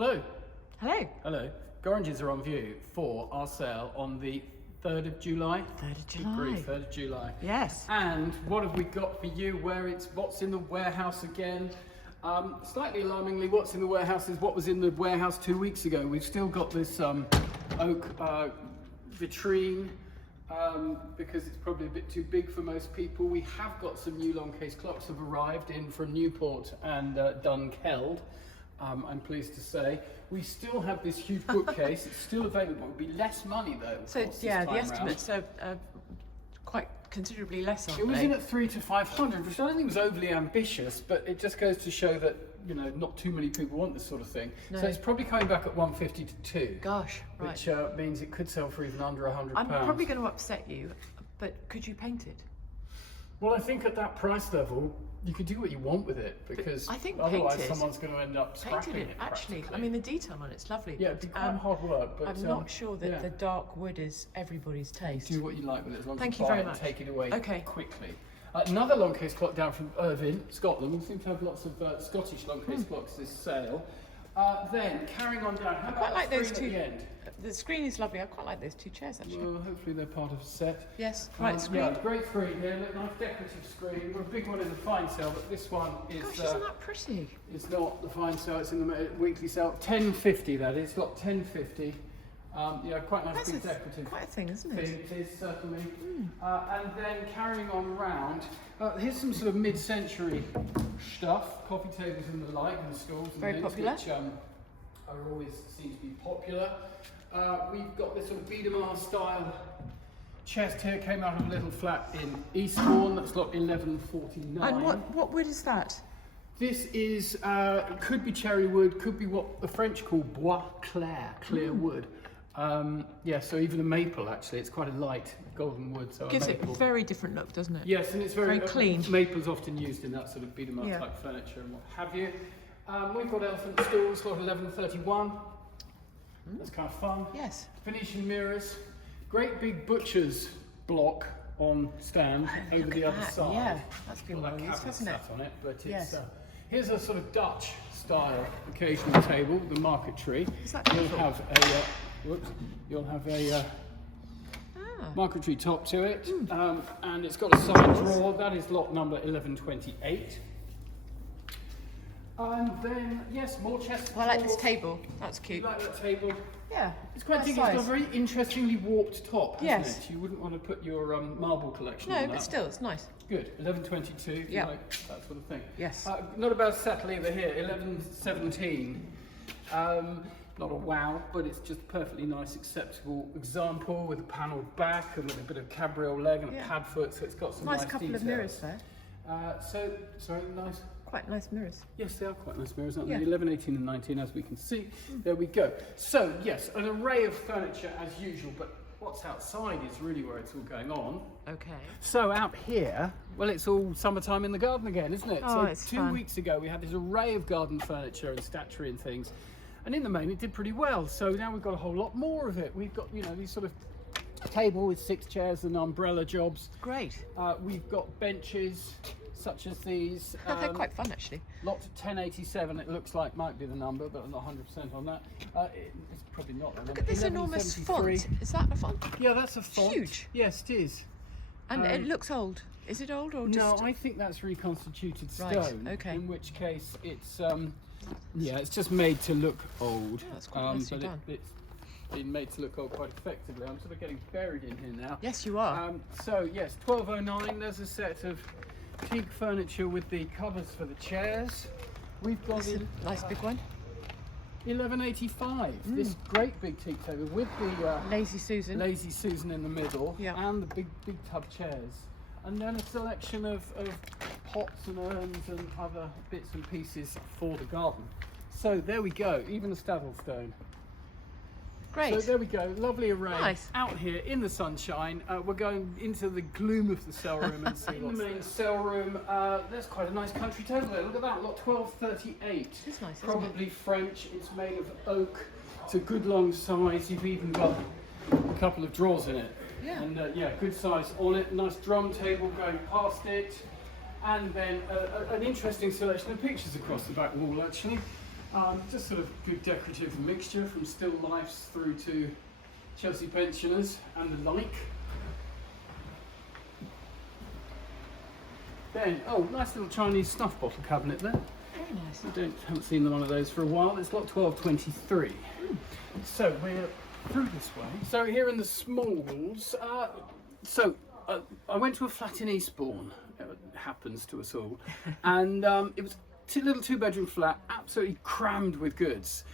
Hello. Hello. Hello. Gorringes are on view for our sale on the 3rd of July. 3rd of July. Good grief, 3rd of July. Yes. And what have we got for you? What's in the warehouse again? Slightly alarmingly, what's in the warehouse is what was in the warehouse 2 weeks ago. We've still got this oak vitrine because it's probably a bit too big for most people. We have got some new long case clocks have arrived in from Newport and Dunkeld. I'm pleased to say. We still have this huge bookcase. It's still available. It'll be less money though. So yeah, the estimates are quite considerably less, aren't It was they? in at 300 to 500, which I don't think was overly ambitious, but it just goes to show that, you know, not too many people want this sort of thing. No. So it's probably coming back at 150 to 2. Gosh, right. Which means it could sell for even under £100. I'm probably going to upset you, but could you paint it? Well, I think at that price level, you could do what you want with it, because I think otherwise someone's going to end up scrapping it. Actually, I mean, the detail on it's lovely. Yeah, it'd be quite hard work, but I'm not sure that the dark wood is everybody's taste. Do what you like with it, as long as Thank you you buy very it much. and take it away quickly. Another long case clock down from Irvine, Scotland. We seem to have lots of Scottish long case clocks this sale. Then carrying on down, how about like the those screen two. at the end? The screen is lovely. I quite like those two chairs actually. Well, hopefully they're part of a set. Yes, right. Screen. Yeah, great screen here. Look, nice decorative screen. We've got a big one in the fine sale, but this one is. Gosh, isn't that pretty? It's not the fine sale. It's in the weekly sale. 10.50. That is. It's got 10.50. Yeah, quite nice. That's big decorative. Quite a thing, isn't it? It is certainly. And then carrying on round, here's some sort of mid-century stuff, coffee tables and the like, and stools and Very things, popular. which are always seem to be popular. We've got this sort of Biedemar style chest here. Came out of a little flat in Eastbourne. That's lot 1149. And what wood is that? This is could be cherry wood, could be what the French call bois clair, clear wood. Yeah, so even a maple actually. It's quite a light golden wood. So Gives it a very different look, doesn't it? Yes, and it's very clean. Maple's often used in that sort of Biedemar type furniture and what have you. We've got elephant stools, lot 1131. That's kind of fun. Yes. Venetian mirrors, great big butcher's block on stand over the other side. Yeah, that's been well used, hasn't it? On it, but it's, Yes. Here's a sort of Dutch style occasional table, the marquetry. Is that You'll beautiful? have a you'll have a marquetry top to it, and it's got a side drawer. That is lot number 1128. And then, yes, more chest. Well, I like this table. That's cute. You like that table? Yeah. It's quite nice big. It's got a size. very interestingly warped top, hasn't Yes. it? You wouldn't want to put your marble collection on No, that. but still, it's nice. Good. 1122, if you Yeah. like that sort of thing. Yes. Not a bad settle either here. 1117. Not a wow, but it's just a perfectly nice, acceptable example with a panelled back and with a bit of cabriole leg and a pad foot, so it's got some nice couple details. of mirrors there. Sorry, nice. Quite nice mirrors. Yes, they are quite nice mirrors, aren't Yeah. they? 11, 18 and 19, as we can see. There we go. So, yes, an array of furniture as usual, but what's outside is really where it's all going on. Okay. So out here, well, it's all summertime in the garden again, isn't it? Oh, So it's 2 fun. weeks ago, we had this array of garden furniture and statuary and things. And in the main, it did pretty well. So now we've got a whole lot more of it. We've got, you know, these sort of table with 6 chairs and umbrella jobs. Great. We've got benches such as these. They're quite fun, actually. Lot 1087, it looks like might be the number, but I'm not 100% on that. It's probably not. Look at this enormous font. Is that a font? Yeah, that's a font. Huge. Yes, it is. And it looks old. Is it old or just... No, I think that's reconstituted stone. Right, okay. In which case it's yeah, it's just made to look old. Yeah, that's quite nicely but done. It's been made to look old quite effectively. I'm sort of getting buried in here now. Yes, you are. So yes, 1209. There's a set of teak furniture with the covers for the chairs. We've got That's a nice big one. 1185. This great big teak table with the Lazy Susan. Lazy Susan in the middle, Yeah. and the big tub chairs, and then a selection of pots and urns and other bits and pieces for the garden. So there we go, even the Stavelstone. Great. So there we go, lovely array. Nice. Out here in the sunshine. We're going into the gloom of the cell room and see what's in the main cell room. There's quite a nice country table there. Look at that, lot 1238. It's nice, isn't Probably French. It's made of oak. It's a good long size. You've even got a couple of drawers in it. Yeah. And yeah, good size on it. Nice drum table going past it. And then an interesting selection of pictures across the back wall, actually. Just sort of good decorative mixture from still lifes through to Chelsea pensioners and the like. Then, oh, nice little Chinese snuff bottle cabinet there. Very nice. Haven't seen one of those for a while. It's lot 1223. So we're through this way. So here in the smalls, I went to a flat in Eastbourne. It happens to us all, and it was a little two-bedroom flat, absolutely crammed with goods,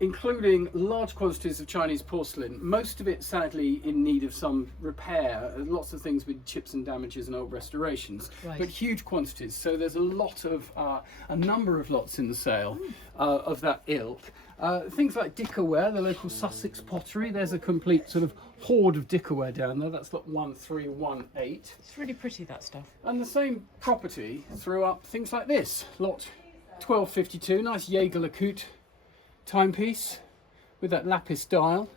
including large quantities of Chinese porcelain, most of it sadly in need of some repair, lots of things with chips and damages and old restorations, but huge quantities. So there's a number of lots in the sale of that ilk. Things like dickerware, the local Sussex pottery, there's a complete sort of hoard of dickerware down there. That's lot 1318. It's really pretty, that stuff. And the same property threw up things like this, lot 1252, nice Jaeger LeCoultre timepiece with that lapis dial.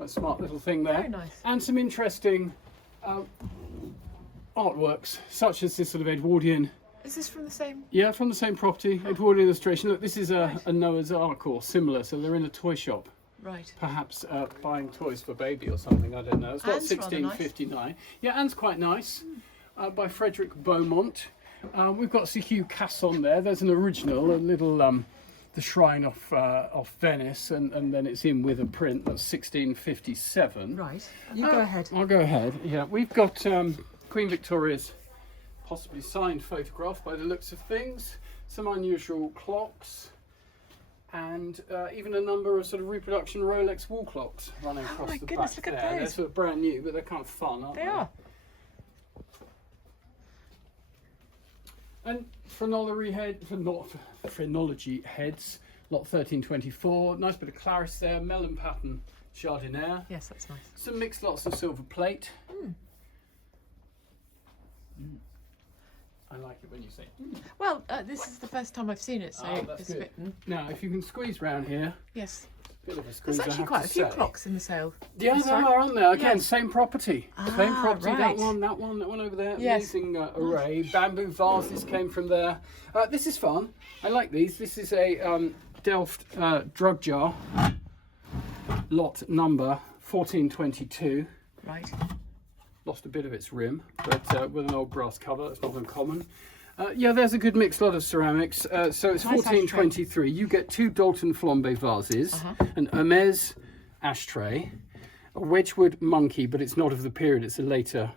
A smart little thing there. Very nice. And some interesting artworks, such as this sort of Edwardian. Is this from the same? Yeah, from the same property, Edwardian illustration. Look, this is a Noah's Ark or similar, so they're in a toy shop. Right. Perhaps buying toys for baby or something, I don't know. It's got 1659. Nice. Yeah, Anne's quite nice, by Frederick Beaumont. We've got Sir Hugh Casson there. There's an original, a little the shrine off Venice, and then it's in with a print. That's 1657. Right. You go ahead. I'll go ahead. Yeah, we've got Queen Victoria's possibly signed photograph by the looks of things. Some unusual clocks, and even a number of sort of reproduction Rolex wall clocks running across the back look there. at those. They're sort of brand new, but they're kind of fun, aren't they? They are. And phrenology heads, lot 1324. Nice bit of Claris there, melon pattern jardiniere. Yes, that's nice. Some mixed lots of silver plate. I like it when you say. Well, this is the first time I've seen it, so that's it's a good. bit. Now, if you can squeeze round here. Yes. Bit of a squeeze, There's actually quite a few clocks in the sale. Yeah, there are on there. Again, same property. Same property. Right. That one over there. Yes. Amazing array. Bamboo vases came from there. This is fun. I like these. This is a Delft drug jar. Lot number 1422. Right. Lost a bit of its rim, but with an old brass cover, that's not uncommon. Yeah, there's a good mixed lot of ceramics. So it's nice 1423. You get 2 Dalton flambe vases, an Hermes ashtray, a Wedgwood monkey, but it's not of the period, it's a later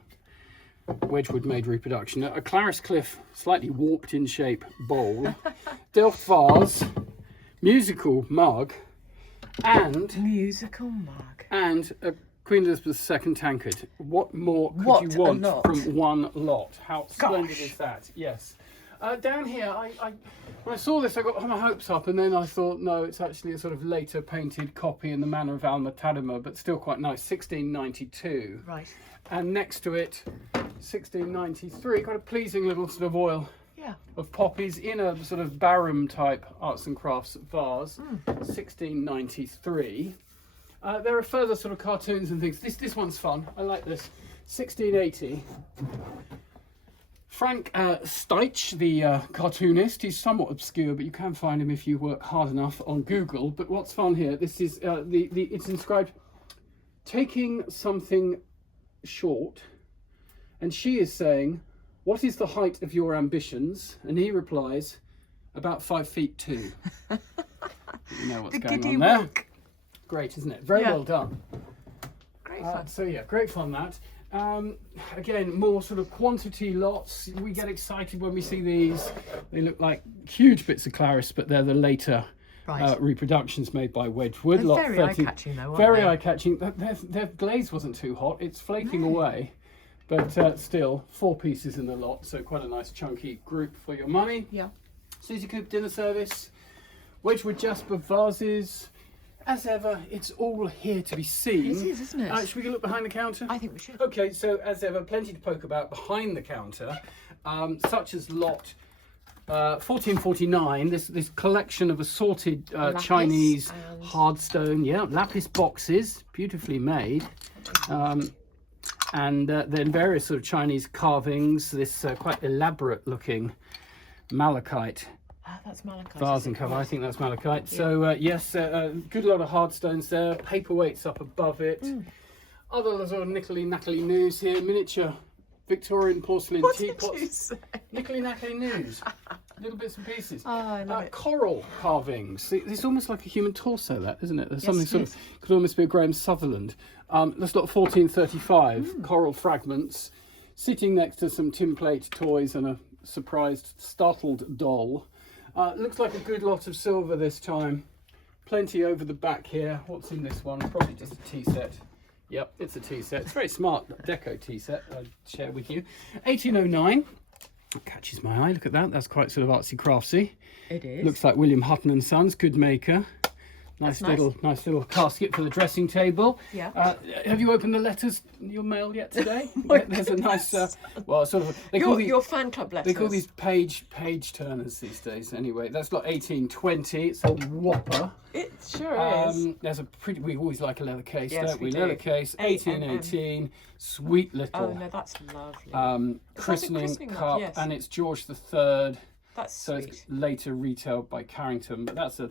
Wedgwood made reproduction, a Claris Cliff slightly warped in shape bowl, Delft vase, musical mug, and a Queen Elizabeth II tankard. What more could you want from one lot? How splendid is that? Yes. Down here, when I saw this, I got my hopes up, and then I thought, no, it's actually a sort of later painted copy in the manner of Alma Tadema, but still quite nice. 1692. Right. And next to it, 1693. Got a pleasing little sort of oil. Yeah. Of poppies in a sort of Barham type arts and crafts vase. 1693. There are further sort of cartoons and things. This one's fun. I like this. 1680. Frank Steitch, the cartoonist, he's somewhat obscure, but you can find him if you work hard enough on Google. But what's fun here? This is it's inscribed, "Taking something short," and she is saying, "What is the height of your ambitions?" And he replies, "About 5'2". You know what's going on there. Work. Great, isn't it? Very well done. Great fun. So yeah, great fun that. Again, more sort of quantity lots. We get excited when we see these. They look like huge bits of Claris, but they're the later reproductions made by Wedgwood. They're very eye-catching though, aren't very they? eye-catching. Their glaze wasn't too hot. It's flaking away. But still, 4 pieces in the lot, so quite a nice chunky group for your money. Yeah. Susie Coop dinner service. Wedgwood Jasper vases. As ever, it's all here to be seen. It is, isn't it? Should we look behind the counter? I think we should. Okay, so as ever, plenty to poke about behind the counter, such as lot 1449. This collection of assorted Chinese hardstone, lapis boxes, beautifully made, and then various sort of Chinese carvings. This quite elaborate-looking malachite Ah, that's malachite. Vase and cover, I think that's malachite. Yeah. So yes, good lot of hard stones there, paperweights up above it. Other sort of nickly-nackly news here, miniature Victorian porcelain teapots. Nickly-nackly news. Little bits and pieces. Oh, I love it. Coral carvings. It's almost like a human torso, that, isn't it? There's something sort of, could almost be a Graham Sutherland. That's got 1435 coral fragments, sitting next to some tin plate toys and a surprised, startled doll. Looks like a good lot of silver this time. Plenty over the back here. What's in this one? Probably just a tea set. Yep, it's a tea set. It's a very smart deco tea set I'll share with you. 1809. It catches my eye. Look at that. That's quite sort of artsy craftsy. It is. Looks like William Hutton and Sons, good maker. Nice little casket for the dressing table. Yeah. Have you opened the letters in your mail yet today? There's a nice, well, sort of. Your fan club letters. They call these page turners these days. Anyway, that's got 1820. It's a whopper. It sure is. There's a pretty. We always like a leather case, yes, don't we? Do. Leather case, 1818. Sweet little. Oh no, that's lovely. Christening cup, yes. and it's George III. That's so sweet. it's later retailed by Carrington, but that's a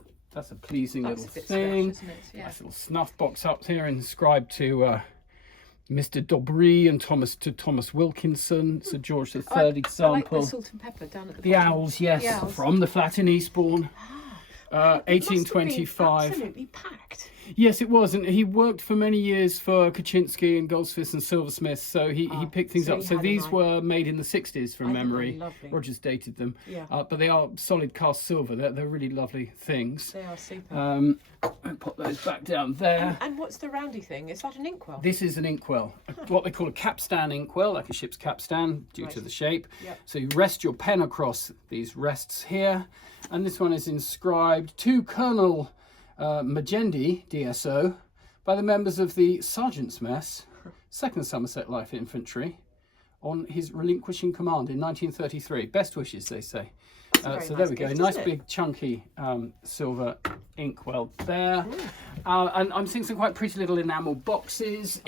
pleasing little thing. Nice little snuff box up here, inscribed to Mr. Dobry and Thomas Wilkinson. Sir George III example. I like the salt and pepper down at the bottom. Owls, yes, the owls. From the flat in Eastbourne. 1825. Absolutely packed. Yes, it was, and he worked for many years for Kaczynski and Goldsmiths and Silversmiths, so he picked things up. So these were made in the 60s from memory. Roger's dated them, but they are solid cast silver. They're really lovely things. They are super. I'll pop those back down there. And what's the roundy thing? Is that an inkwell? This is an inkwell, what they call a capstan inkwell, like a ship's capstan, due to the shape. Yep. So you rest your pen across these rests here, and this one is inscribed to Colonel Magendie, DSO, by the members of the Sergeant's Mess, 2nd Somerset Light Infantry, on his relinquishing command in 1933. Best wishes, they say. So there we go. Nice big chunky silver inkwell there. And I'm seeing some quite pretty little enamel boxes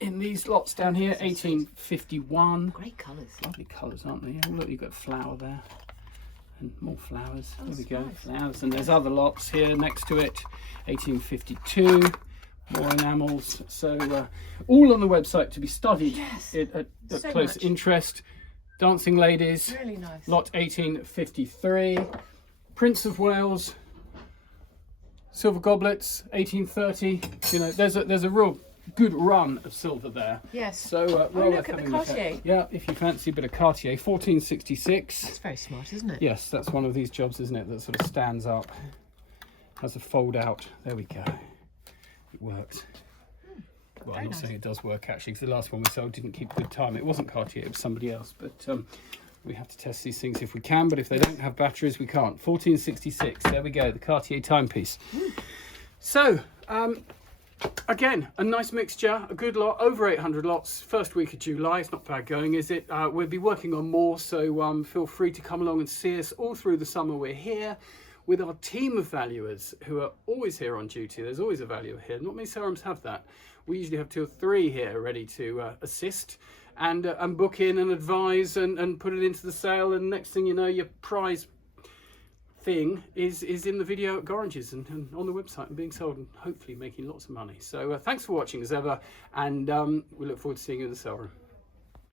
in these lots down here. 1851. Great colours. Lovely colours, aren't they? Yeah, look, you've got a flower there. And more flowers. There we go. Nice. Flowers. And there's other lots here next to it. 1852. More enamels. So all on the website to be studied at so close interest. Dancing Ladies. Really nice. Lot 1853. Prince of Wales. Silver Goblets. 1830. You know, there's a real good run of silver there. Yes. So look at the Cartier. Yeah, if you fancy a bit of Cartier, 1466. That's very smart, isn't it? Yes, that's one of these jobs, isn't it, that sort of stands up, has a fold out. There we go. It works. Well, I'm not saying it does work actually, because the last one we sold didn't keep good time. It wasn't Cartier, it was somebody else. But we have to test these things if we can. But if they don't have batteries, we can't. 1466. There we go. The Cartier timepiece. So. Again, a nice mixture, a good lot, over 800 lots, first week of July. It's not bad going, is it? We'll be working on more, so feel free to come along and see us all through the summer. We're here with our team of valuers who are always here on duty. There's always a valuer here. Not many showrooms have that. We usually have 2 or 3 here ready to assist and book in and advise and put it into the sale. And next thing you know, your prize thing is in the video at Gorringes and on the website and being sold and hopefully making lots of money. So thanks for watching as ever, and we look forward to seeing you in the sale room.